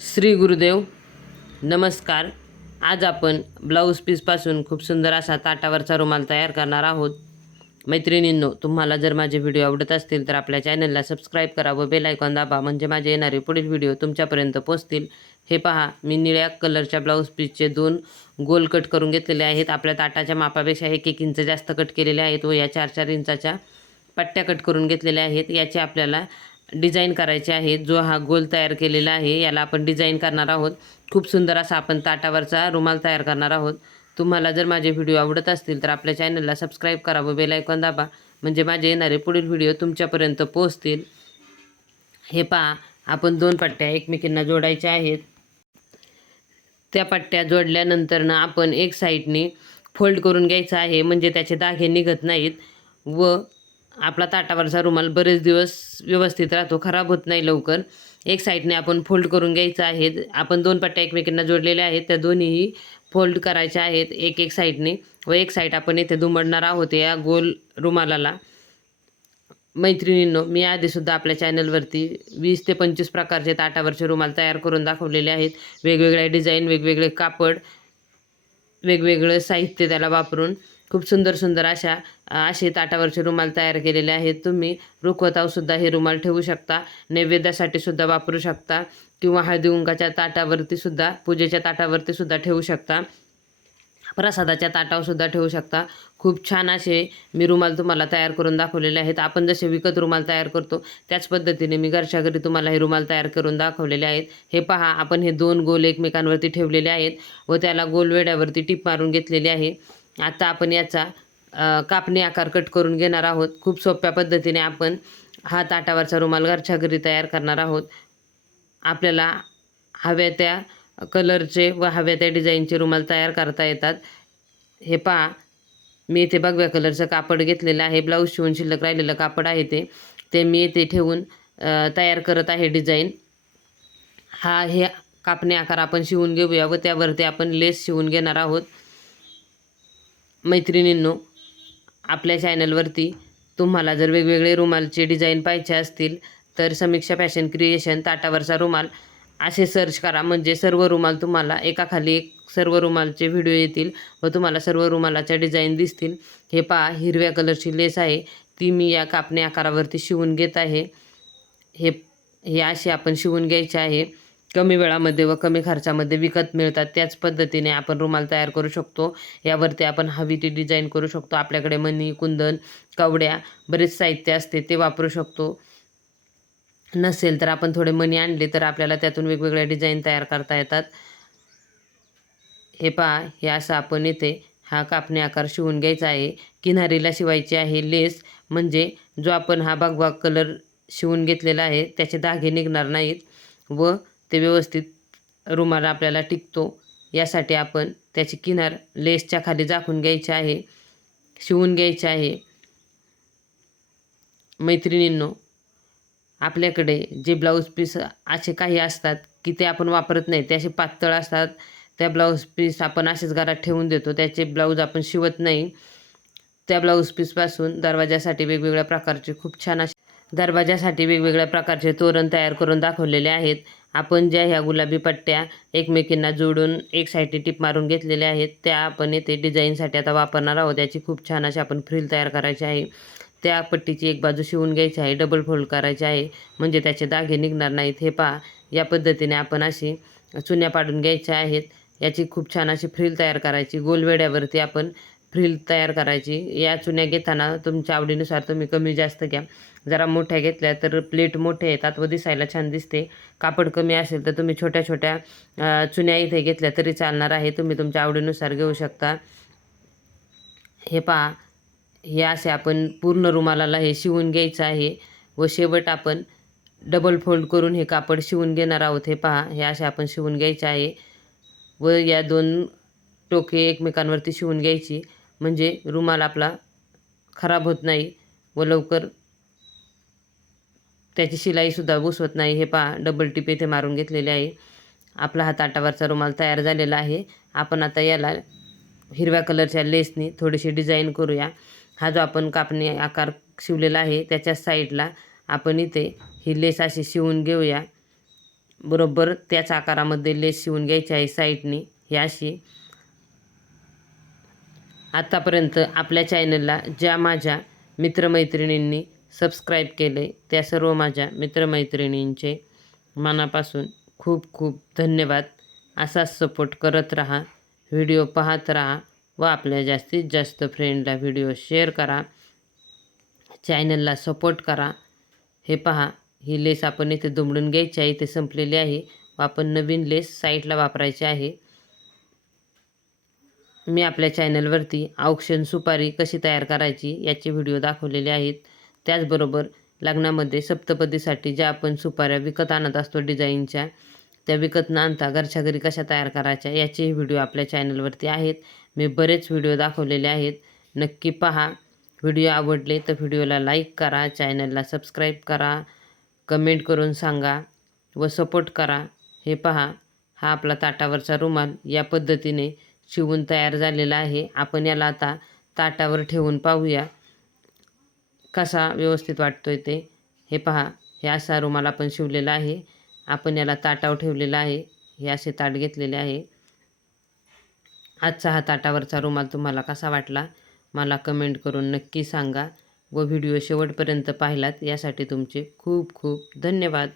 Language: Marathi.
श्री गुरुदेव नमस्कार. आज आपण ब्लाऊज पीसपासून खूप सुंदर असा ताटावरचा रुमाल तयार करणार आहोत. मैत्रिणींनो तुम्हाला जर माझे व्हिडिओ आवडत असतील तर आपल्या चॅनलला सबस्क्राईब करा व बेल आयकॉन दाबा म्हणजे माझे येणारे पुढील व्हिडिओ तुमच्यापर्यंत पोहोचतील. हे पहा मी निळ्या कलरच्या ब्लाऊज पीसचे दोन गोल कट करून घेतलेले आहेत. आपल्या ताटाच्या मापापेक्षा एक एक इंच जास्त कट केलेले आहेत व या चार चार इंचाच्या पट्ट्या कट करून घेतलेल्या आहेत. याचे आपल्याला डिझाईन करायचे आहे जो हा गोल तयार केलेला आहे याला आपण डिझाईन करणार आहोत. खूप सुंदर असा आपण ताटावरचा रुमाल तयार करणार आहोत. तुम्हाला जर माझे व्हिडिओ आवडत असतील तर आपल्या चॅनलला सबस्क्राईब करा व बेलायकॉन दाबा. म्हणजे माझे येणारे पुढील व्हिडिओ तुमच्यापर्यंत पोहोचतील. हे पहा आपण दोन पट्ट्या एकमेकींना जोडायच्या आहेत. त्या पट्ट्या जोडल्यानंतरनं आपण एक साईडने फोल्ड करून घ्यायचं आहे. म्हणजे त्याचे दागे निघत नाहीत व आपला ताटावरचा रुमाल बरेच दिवस व्यवस्थित राहतो खराब होत नाही लवकर. एक साईडने आपण फोल्ड करून घ्यायचं आहे. आपण दोन पट्ट्या एकमेकींना जोडलेल्या आहेत. त्या दोन्हीही फोल्ड करायच्या आहेत एक एक साईडने व एक साईड आपण इथे दुमडणार आहोत या गोल रुमालाला. मैत्रिणींनो मी आधीसुद्धा आपल्या चॅनलवरती वीस ते पंचवीस प्रकारचे ताटावरचे रुमाल तयार करून दाखवलेले आहेत. वेगवेगळ्या डिझाईन वेगवेगळे कापड वेगवेगळं साहित्य त्याला वापरून. खूप सुंदर सुंदर अशा असे ताटावरचे रुमाल तयार केलेले आहेत. तुम्ही रुखवतावसुद्धा हे रुमाल ठेवू शकता. नैवेद्यासाठी सुद्धा वापरू शकता. किंवा हळदी कुंकाच्या ताटावरती सुद्धा पूजेच्या ताटावरती सुद्धा ठेवू शकता. प्रसादाच्या ताटावरसुद्धा ठेवू शकता. खूप छान असे मी रुमाल तुम्हाला तयार करून दाखवलेले आहेत. आपण जसे विकत रुमाल तयार करतो त्याच पद्धतीने मी घरच्या घरी तुम्हाला हे रुमाल तयार करून दाखवलेले आहेत. हे पहा आपण हे दोन गोल एकमेकांवरती ठेवलेले आहेत व त्याला गोल वेड्यावरती टीप मारून घेतलेली आहे. आता आपण याचा कापणी आकार कट करून घेणार आहोत. खूप सोप्या पद्धतीने आपण हा ताटावरचा रुमाल घरच्या घरी तयार करणार आहोत. आपल्याला हव्या त्या कलरचे व हव्या त्या डिझाईनचे रुमाल तयार करता येतात. हे पहा मी इथे भगव्या कलरचं कापड घेतलेलं आहे. ब्लाऊज शिवून शिल्लक राहिलेलं कापड आहे ते. ते मी इथे ठेवून तयार करत आहे डिझाईन. हा हे कापणे आकार आपण शिवून घेऊया व त्यावरती आपण लेस शिवून घेणार आहोत. मैत्रिणींनो आपल्या चॅनलवरती तुम्हाला जर वेगवेगळे रुमालचे डिझाईन पाहिजे असतील तर समीक्षा फॅशन क्रिएशन ताटावरचा रुमाल असे सर्च करा. म्हणजे सर्व रुमाल तुम्हाला एकाखाली एक सर्व रुमालचे व्हिडिओ येतील व तुम्हाला सर्व रुमालाच्या डिझाईन दिसतील. हे पहा हिरव्या कलरची लेस आहे. ती मी या कापणे आकारावरती शिवून घेत आहे. हे हे असे आपण शिवून घ्यायचे आहे. कमी वेळामध्ये व कमी खर्चामध्ये विकत मिळतात. त्याच पद्धतीने आपण रुमाल तयार करू शकतो. यावरती आपण हवी ती डिझाईन करू शकतो. आपल्याकडे मणी कुंदन कवड्या बरेच साहित्य असते ते वापरू शकतो. नसेल तर आपण थोडे मणी आणले तर आपल्याला त्यातून वेगवेगळ्या डिझाईन तयार करता येतात. हे पहा हे असं आपण येथे हा कापणे आकार शिवून घ्यायचा आहे. किनारीला शिवायची आहे लेस. म्हणजे जो आपण हा भागभाग कलर शिवून घेतलेला आहे त्याचे धागे निघणार नाहीत. व ते व्यवस्थित रुमाल आपल्याला टिकतो. यासाठी आपण त्याची किनार लेसच्या खाली झाकून घ्यायची आहे. शिवून घ्यायचे आहे. मैत्रिणींनो आपल्याकडे जे ब्लाऊज पीस असे काही असतात की ते आपण वापरत नाही ते असे पातळ असतात. त्या ब्लाऊज पीस आपण असेच घरात ठेवून देतो. त्याचे ब्लाऊज आपण शिवत नाही. त्या ब्लाऊज पीसपासून दरवाजासाठी वेगवेगळ्या प्रकारचे खूप छान असे दरवाजासाठी वेगवेगळ्या प्रकारचे तोरण तयार करून दाखवलेले आहेत. आपण ज्या ह्या गुलाबी पट्ट्या एकमेकींना जोडून एक साईडने टिप मारून घेतलेल्या आहेत त्या आपण येथे डिझाईनसाठी आता वापरणार आहोत. याची खूप छान अशी आपण फ्रिल तयार करायची आहे. त्या पट्टीची एक बाजू शिवून घ्यायची आहे डबल फोल्ड करायची आहे. म्हणजे त्याचे दागे निघणार नाहीत. हे पहा या पद्धतीने आपण अशी चुन्या पाडून घ्यायच्या आहेत. याची खूप छान अशी फ्रिल तयार करायची. गोलवेड्यावरती आपण फ्रिल तयार करायची. या चुन्या घेताना तुमच्या आवडीनुसार तुम्ही कमी जास्त घ्या. जरा मोठ्या घेतल्या तर प्लेट मोठे येतात व दिसायला छान दिसते. कापड कमी असेल तर तुम्ही छोट्या छोट्या चुन्या इथे घेतल्या तरी चालणार आहे. तुम्ही तुमच्या आवडीनुसार घेऊ शकता. हे पहा. हे असे आपण पूर्ण रुमालाला हे शिवून घ्यायचं आहे व शेवट आपण डबल फोल्ड करून हे कापड शिवून घेणार आहोत. हे पहा. हे असे आपण शिवून घ्यायचे आहे. व या दोन टोके एकमेकांवरती शिवून घ्यायची. म्हणजे रुमाल आपला खराब होत नाही व लवकर त्याची शिलाईसुद्धा घुसवत नाही. हे पहा डबल टिप इथे मारून घेतलेले आहे. आपला हा ताटावरचा रुमाल तयार झालेला आहे. आपण आता याला हिरव्या कलरच्या लेसनी थोडीशी डिझाईन करूया. हा जो आपण कापणी आकार शिवलेला आहे त्याच्या साईडला आपण इथे ही लेस अशी शिवून घेऊया. बरोबर त्याच आकारामध्ये लेस शिवून घ्यायची आहे साईडनी. ही अशी आत्तापर्यंत आपल्या चॅनलला ज्या माझ्या मित्रमैत्रिणींनी सबस्क्राईब केले त्या सर्व माझ्या मित्रमैत्रिणींचे मनापासून खूप खूप धन्यवाद. असाच सपोर्ट करत राहा व्हिडिओ पाहत राहा व आपल्या जास्तीत जास्त फ्रेंडला व्हिडिओ शेअर करा. चॅनलला सपोर्ट करा. हे पहा ही लेस आपण इथे दुमडून घ्यायची आहे इथे संपलेली आहे व आपण नवीन लेस साईडला वापरायची आहे. मी आपल्या चॅनलवरती औक्षण सुपारी कशी तयार करायची याचे व्हिडिओ दाखवलेले आहेत. त्याचबरोबर लग्नामध्ये सप्तपदीसाठी ज्या आपण सुपाऱ्या विकत आणत असतो डिझाईनच्या त्या विकत न आणता घरच्या घरी कशा तयार करायच्या याचेही व्हिडिओ आपल्या चॅनलवरती आहेत. मी बरेच व्हिडिओ दाखवलेले आहेत. नक्की पहा. व्हिडिओ आवडले तर व्हिडिओला लाईक करा चॅनलला सबस्क्राईब करा कमेंट करून सांगा व सपोर्ट करा. हे पहा हा आपला ताटावरचा रुमाल या पद्धतीने शिवून तयार झालेला आहे. आपण याला आता ताटावर ठेवून पाहूया. कसा व्यवस्थित वाटतो आहे ते. हे पहा हे असा रुमाल आपण शिवलेला आहे. आपण याला ताटावर ठेवलेला आहे. हे असे ताट घेतलेले आहे. आजचा हा ताटावरचा रुमाल तुम्हाला कसा वाटला? मला कमेंट करून नक्की सांगा. व व्हिडिओ शेवटपर्यंत पाहिलात यासाठी तुमचे खूप खूप धन्यवाद.